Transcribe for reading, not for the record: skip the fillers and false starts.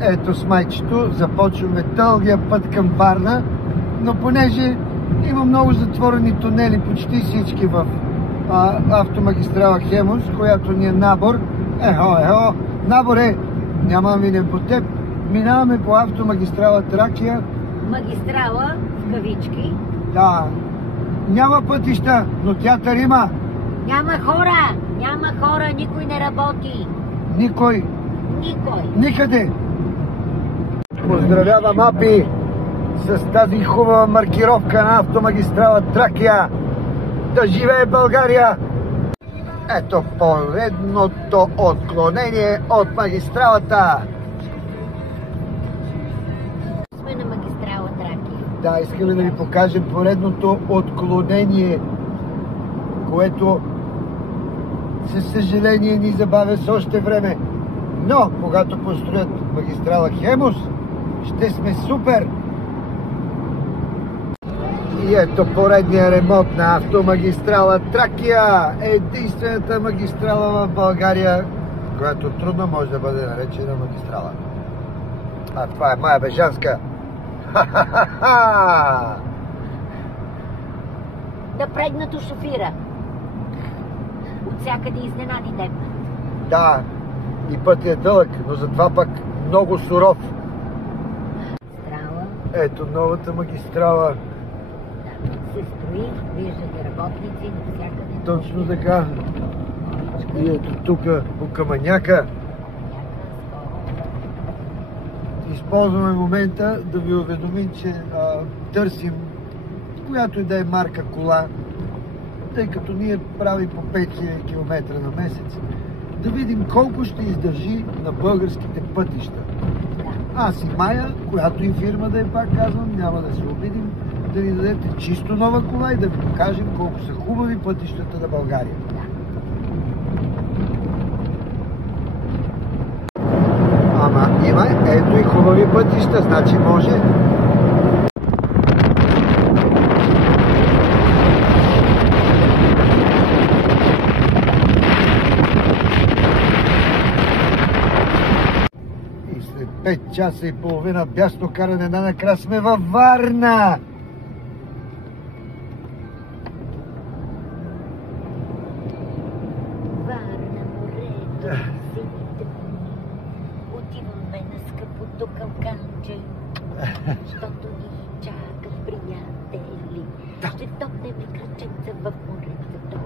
Ето с майчето започваме дългия път към Варна, но понеже има много затворени тунели, почти всички в автомагистрала Хемус, която ни е набор. Наборе, няма минем по теб. Минаваме по автомагистрала Тракия. Магистрала, в кавички. Да, няма пътища, но театър има. Няма хора, никой не работи. Никой. Никой. Никъде. Поздравявам АПИ с тази хубава маркировка на автомагистрала Тракия. Да живее България! Ето поредното отклонение от магистралата. Сме на магистрала Тракия. Да, искаме да ви покажем поредното отклонение, което със съжаление ни забавя с още време. Но, когато построят магистрала Хемус, ще сме супер! И ето поредния ремонт на автомагистрала Тракия. Единствената магистрала в България, която трудно може да бъде наречена магистрала. А това е Мая Бежанска. Ха-ха-ха-ха! Да преднато шофира. От всякъде изненади дебнат. Да, и пътят е дълъг, но затова пък много суров. Магистрала. Ето новата магистрала. Да, се строи, виждате работници навсякъде. Точно така. И ето тук по камъняка. Използваме момента да ви уведомим, че търсим която и да е марка кола, тъй като ние прави по 5000 км на месец, да видим колко ще издържи на българските пътища. Аз и Мая, която и фирма да е, пак казвам, няма да се обидим, да ни дадете чисто нова кола и да ви покажем колко са хубави пътищата на България. Ама има, ето и хубави пътища, значи може. И след 5 часа и половина бясно каране накрая сме във Варна! Варна, морето, сините. Отиваме на скъпото калканче, защото ни чакат приятели. Ще топнем кръченца в морето.